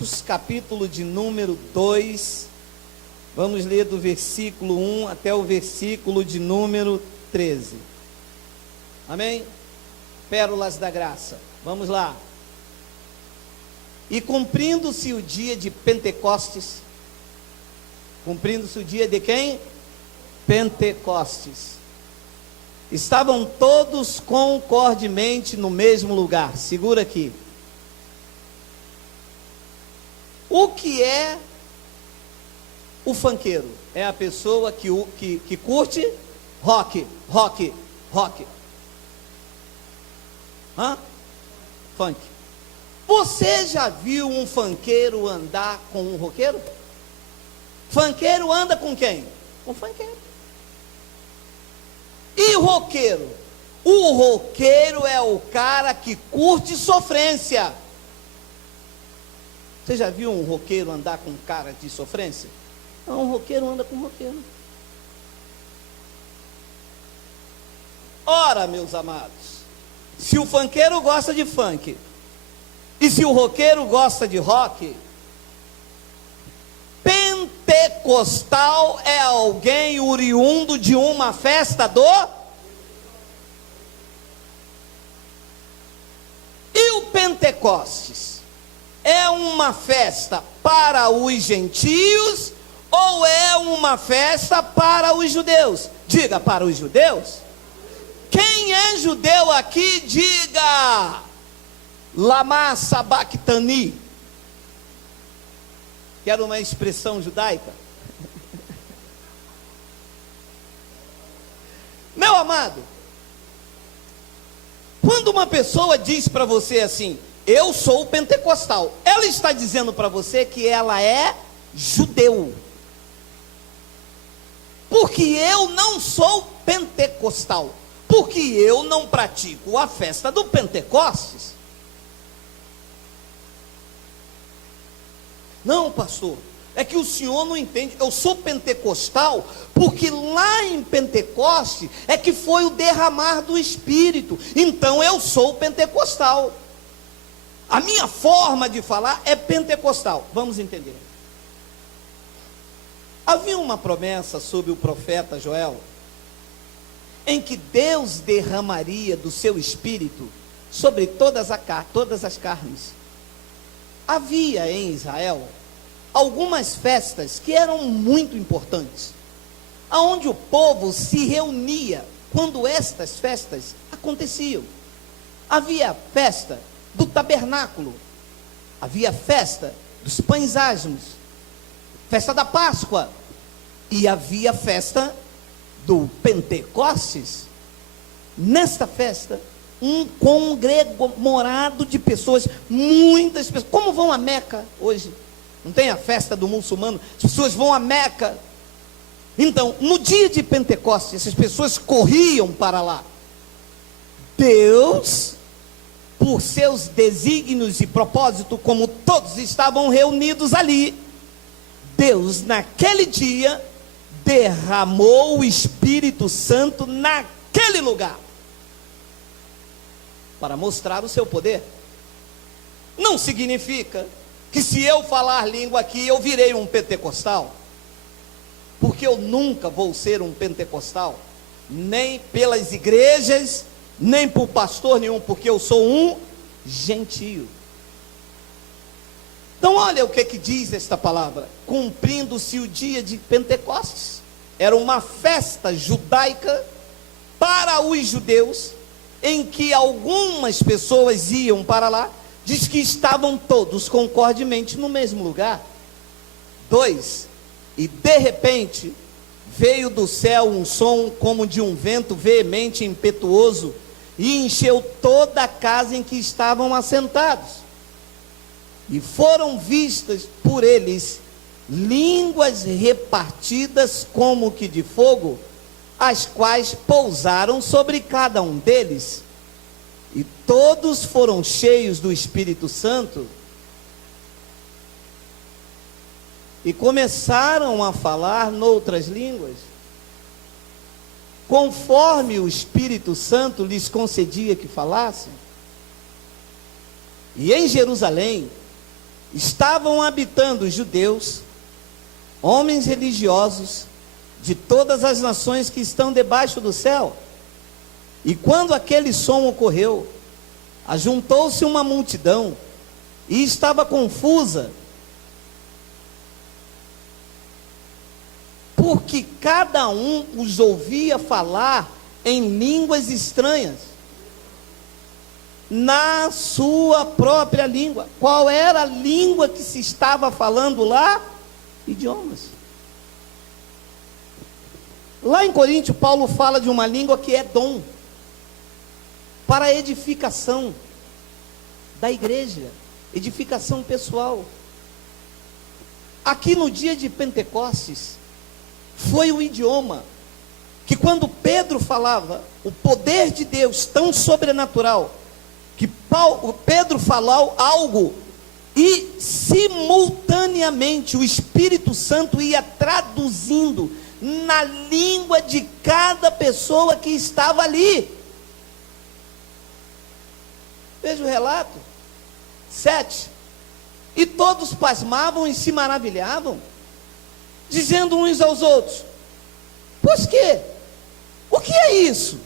Atos, capítulo de número 2, vamos ler do versículo 1 até o versículo de número 13. Amém? Pérolas da graça. Vamos lá. E cumprindo-se o dia de Pentecostes, cumprindo-se o dia de quem? Pentecostes. Estavam todos concordemente no mesmo lugar. Segura aqui. O que é o funkeiro? É a pessoa que curte rock. Funk. Você já viu um funkeiro andar com um roqueiro? Funkeiro anda com quem? Com funkeiro. E roqueiro? O roqueiro é o cara que curte sofrência. Você já viu um roqueiro andar com um cara de sofrência? Não, um roqueiro anda com um roqueiro. Ora, meus amados, se o funkeiro gosta de funk, e se o roqueiro gosta de rock, pentecostal é alguém oriundo de uma festa do... E o Pentecostes é uma festa para os gentios ou é uma festa para os judeus? Diga, para os judeus. Quem é judeu aqui, diga Lama Sabachthani. Quero uma expressão judaica. Meu amado, quando uma pessoa diz para você assim, eu sou pentecostal, ela está dizendo para você que ela é judeu. Porque eu não sou pentecostal, porque eu não pratico a festa do Pentecostes. Não, pastor, é que o senhor não entende. Eu sou pentecostal porque lá em Pentecoste é que foi o derramar do Espírito. Então eu sou pentecostal. A minha forma de falar é pentecostal. Vamos entender. Havia uma promessa sobre o profeta Joel, em que Deus derramaria do seu Espírito sobre todas as carnes. Havia em Israel algumas festas que eram muito importantes, aonde o povo se reunia quando estas festas aconteciam. Havia a festa do tabernáculo, havia a festa dos pães asmos, festa da Páscoa, e havia a festa do Pentecostes. Nesta festa, um conglomerado de pessoas, muitas pessoas, como vão a Meca hoje, não tem a festa do muçulmano, as pessoas vão a Meca. Então, no dia de Pentecostes, essas pessoas corriam para lá. Deus, por seus desígnios e propósito, como todos estavam reunidos ali, Deus naquele dia derramou o Espírito Santo naquele lugar, para mostrar o seu poder. Não significa que se eu falar língua aqui, eu virei um pentecostal, porque eu nunca vou ser um pentecostal, nem pelas igrejas, nem por pastor nenhum, porque eu sou um gentio. Então olha o que diz esta palavra: cumprindo-se o dia de Pentecostes. Era uma festa judaica para os judeus, em que algumas pessoas iam para lá. Diz que estavam todos concordemente no mesmo lugar. 2, e de repente veio do céu um som como de um vento veemente e impetuoso, e encheu toda a casa em que estavam assentados. E foram vistas por eles línguas repartidas como que de fogo, as quais pousaram sobre cada um deles. E todos foram cheios do Espírito Santo e começaram a falar noutras línguas, conforme o Espírito Santo lhes concedia que falassem. E em Jerusalém estavam habitando os judeus, homens religiosos de todas as nações que estão debaixo do céu. E quando aquele som ocorreu, ajuntou-se uma multidão e estava confusa, porque cada um os ouvia falar em línguas estranhas, na sua própria língua. Qual era a língua que se estava falando lá? Idiomas. Lá em Coríntios, Paulo fala de uma língua que é dom, para a edificação da igreja, edificação pessoal. Aqui no dia de Pentecostes, foi o idioma, que quando Pedro falava, o poder de Deus tão sobrenatural, que Pedro falou algo, e simultaneamente o Espírito Santo ia traduzindo na língua de cada pessoa que estava ali. Veja o relato, 7, e todos pasmavam e se maravilhavam, dizendo uns aos outros: pois que? O que é isso?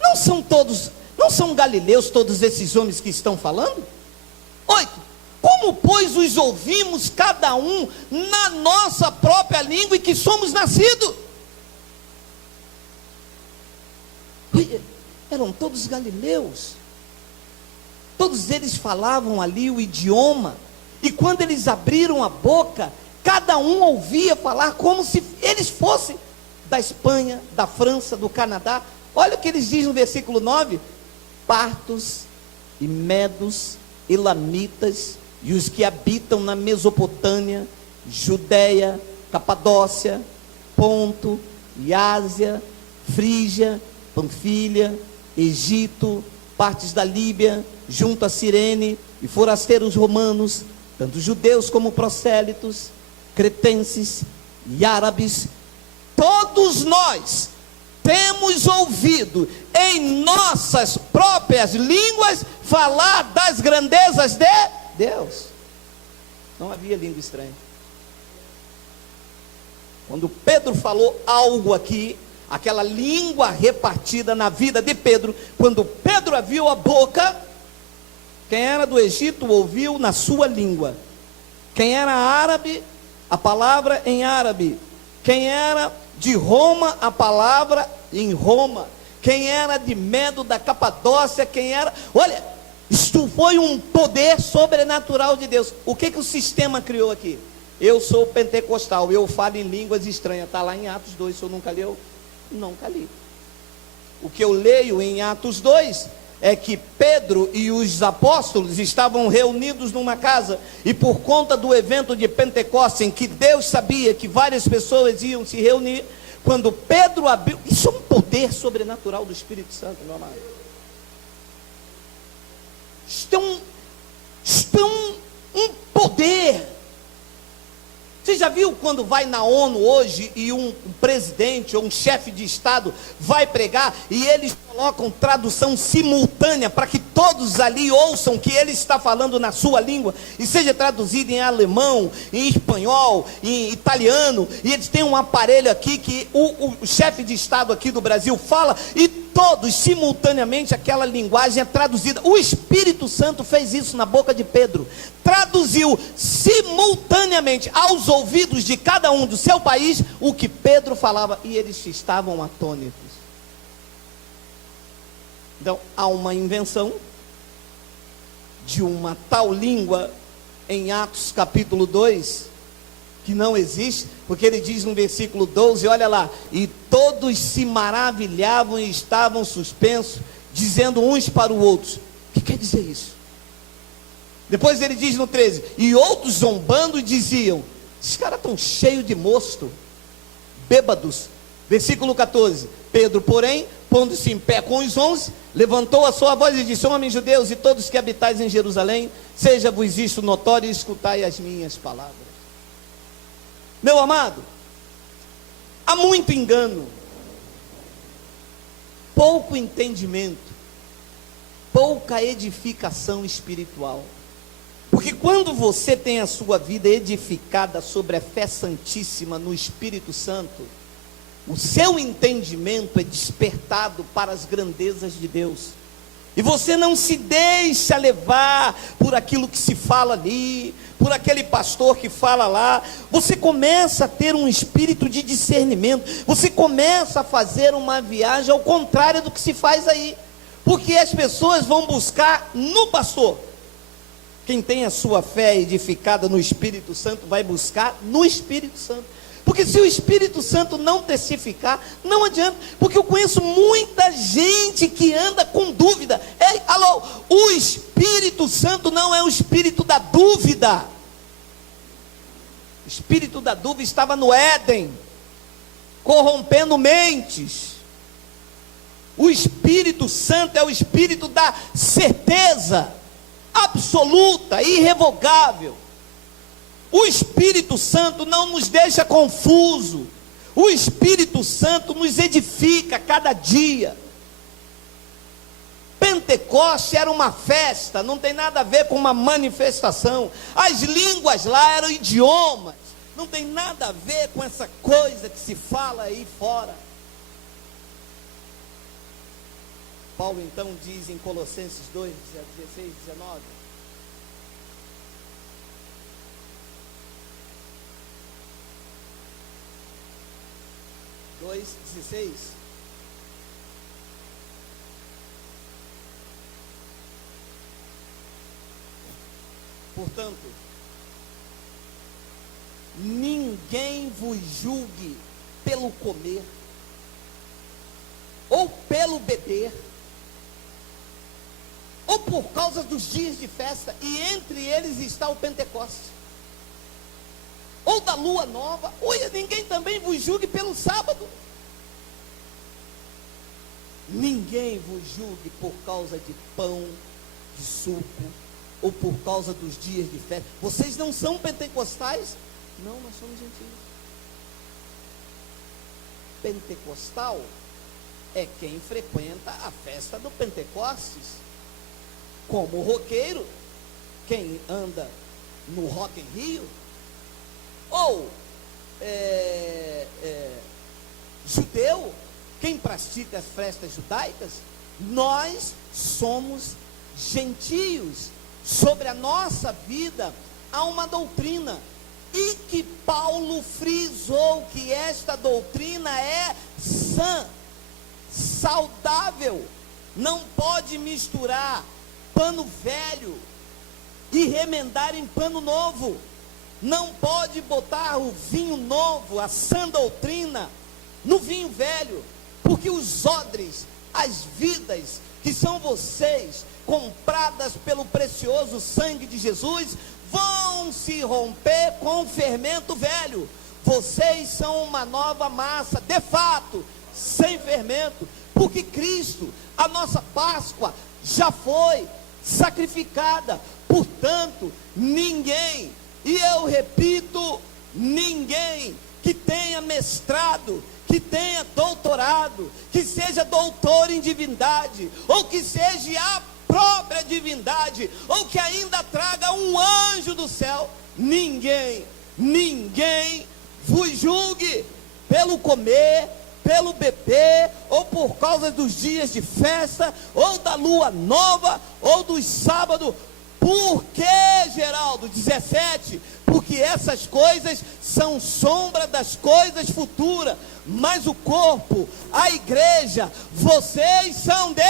Não são galileus todos esses homens que estão falando? 8, como pois os ouvimos cada um na nossa própria língua e que somos nascidos? Eram todos galileus. Todos eles falavam ali o idioma, e quando eles abriram a boca, cada um ouvia falar como se eles fossem da Espanha, da França, do Canadá. Olha o que eles dizem no versículo 9: partos e medos, elamitas, e os que habitam na Mesopotâmia, Judéia, Capadócia, Ponto, e Ásia, Frígia, Panfilha, Egito, partes da Líbia, junto a Cirene, e forasteiros romanos, tanto judeus como prosélitos, cretenses e árabes, todos nós temos ouvido em nossas próprias línguas falar das grandezas de Deus. Não havia língua estranha. Quando Pedro falou algo aqui, aquela língua repartida na vida de Pedro, quando Pedro abriu a boca, quem era do Egito ouviu na sua língua, quem era árabe, a palavra em árabe, quem era de Roma, a palavra em Roma, quem era de Medo, da Capadócia, quem era, olha, isto foi um poder sobrenatural de Deus. O que o sistema criou aqui? Eu sou pentecostal, eu falo em línguas estranhas, está lá em Atos 2, o senhor nunca leu? Nunca li. O que eu leio em Atos 2 é que Pedro e os apóstolos estavam reunidos numa casa, e por conta do evento de Pentecostes, em que Deus sabia que várias pessoas iam se reunir, quando Pedro abriu, isso é um poder sobrenatural do Espírito Santo, meu amado. Isto é um poder. Você já viu quando vai na ONU hoje e um presidente ou um chefe de estado vai pregar e eles colocam tradução simultânea para que todos ali ouçam o que ele está falando na sua língua e seja traduzido em alemão, em espanhol, em italiano, e eles têm um aparelho aqui que o chefe de estado aqui do Brasil fala e todos simultaneamente aquela linguagem é traduzida. O Espírito Santo fez isso na boca de Pedro, traduziu simultaneamente aos ouvidos de cada um do seu país o que Pedro falava, e eles estavam atônitos. Então há uma invenção de uma tal língua em Atos capítulo 2 que não existe, porque ele diz no versículo 12, olha lá, e todos se maravilhavam e estavam suspensos, dizendo uns para os outros. O que quer dizer isso? Depois ele diz no 13, e outros zombando diziam, esses caras estão cheios de mosto, bêbados. Versículo 14, Pedro, porém, pondo-se em pé com os 11, levantou a sua voz e disse, homens judeus e todos que habitais em Jerusalém, seja-vos isto notório e escutai as minhas palavras. Meu amado, há muito engano, pouco entendimento, pouca edificação espiritual, Porque quando você tem a sua vida edificada sobre a fé santíssima no Espírito Santo, o seu entendimento é despertado para as grandezas de Deus. E você não se deixa levar por aquilo que se fala ali, por aquele pastor que fala lá. Você começa a ter um espírito de discernimento. Você começa a fazer uma viagem ao contrário do que se faz aí. Porque as pessoas vão buscar no pastor. Quem tem a sua fé edificada no Espírito Santo vai buscar no Espírito Santo. Porque se o Espírito Santo não testificar, não adianta. Porque eu conheço muita gente que anda com dúvida. Ei, alô, o Espírito Santo não é o espírito da dúvida. O espírito da dúvida estava no Éden, corrompendo mentes. O Espírito Santo é o espírito da certeza absoluta, irrevogável. O Espírito Santo não nos deixa confuso. O Espírito Santo nos edifica cada dia. Pentecoste era uma festa, não tem nada a ver com uma manifestação. As línguas lá eram idiomas, não tem nada a ver com essa coisa que se fala aí fora. Paulo então diz em Colossenses 2, 16, 19: portanto, ninguém vos julgue pelo comer, ou pelo beber, ou por causa dos dias de festa, e entre eles está o Pentecostes, ou da lua nova, ou ninguém também vos julgue pelo sábado. Ninguém vos julgue por causa de pão, de suco, ou por causa dos dias de festa. Vocês não são pentecostais? Não, nós somos gentios. Pentecostal é quem frequenta a festa do Pentecostes, como roqueiro, quem anda no Rock in Rio, ou judeu, quem pratica as festas judaicas. Nós somos gentios. Sobre a nossa vida há uma doutrina, e que Paulo frisou que esta doutrina é sã, saudável. Não pode misturar pano velho e remendar em pano novo. Não pode botar o vinho novo, a sã doutrina, no vinho velho, porque os odres, as vidas que são vocês, compradas pelo precioso sangue de Jesus, vão se romper com o fermento velho. Vocês são uma nova massa, de fato, sem fermento, porque Cristo, a nossa Páscoa, já foi sacrificada. Portanto, ninguém, e eu repito, ninguém que tenha mestrado, que tenha doutorado, que seja doutor em divindade, ou que seja a própria divindade, ou que ainda traga um anjo do céu, ninguém vos julgue pelo comer, pelo beber, ou por causa dos dias de festa, ou da lua nova, ou dos sábados. Por que, Geraldo? 17, porque essas coisas são sombra das coisas futuras, mas o corpo, a igreja, vocês são Deus.